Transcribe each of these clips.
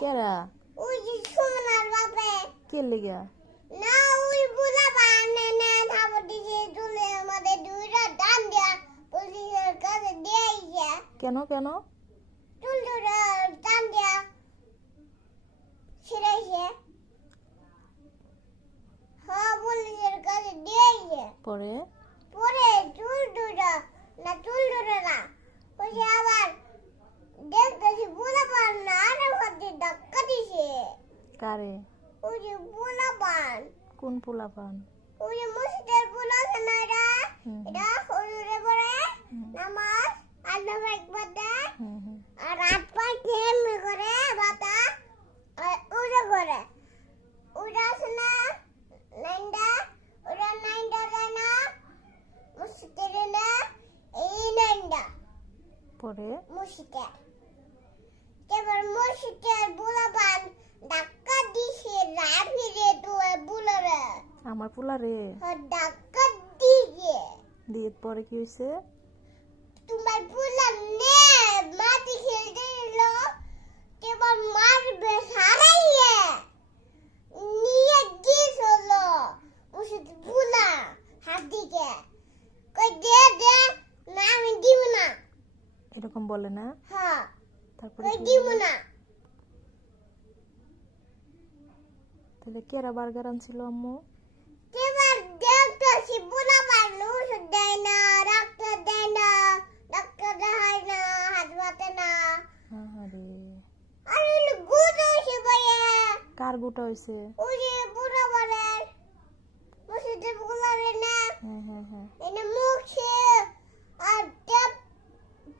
কেরা কে লেগা কেন কেন পরে কারে কোন পোলাপান পরে আমার পোলারে দিয়ে পরে কি হয়েছে তোমার বুলাম নে মাটি খেলতে এলো কেবল মারবে হারাইয়ে নিয়ে গিয়েছিল ওষুধ বুলা হাত দিকে কই দে না আমি দিব না এরকম বলে না হ্যাঁ তারপরে কই কি দিব বলে? না তাহলে কেরা বার্গার আনছিল আম্মু এবার দেখতেছি বুলা মারলো ওষুধ দেয় না ডাক্তার দেয় না ডাক্তার দেখায় না হাত বাতে না আরে আর হলো গুড হয়েছে ভাইয়া কার গোটা হয়েছে ওই যে বুড়া বলে ওষুধে বুলারে না হ্যাঁ এনে মুখে আর ট্যাপ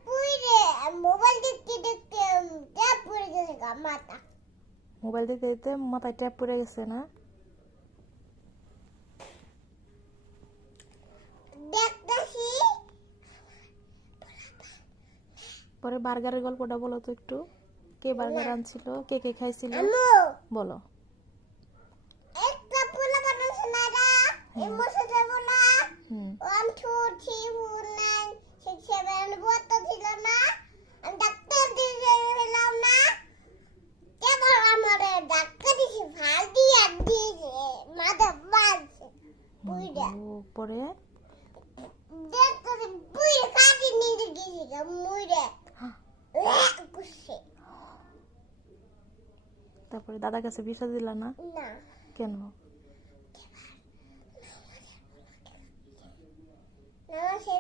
পুইরে মোবাইল দেখতে দেখতে ট্যাপ পুড়ে গেছে গা মাথা মোবাইল দেখতে দেখতে মাথায় ট্যাপ পড়ে গেছে না দেখতেছি পরে বার্গারের গল্পটা বলো তো একটু কে বার্গার আনছিল কে কে খাইছিল আম্মু বলো একটা পোলা বানাইছে না রা এই মুখে বলা হুম 1 2 3 4 9 6 7 বলতে ছিল না আমি ডাক্তার দিয়ে গেলাম না কেবল আমারে ডাক্তার দিছে ভাল দিয়া দিয়েছে মাথা বাজছে বুইড়া ও, পরে দেখতে বুইড়া কাটি নিয়ে গেছে মুইড়া কুছে তারপরে দাদার কাছে বিষা দিলা না না কেন না সে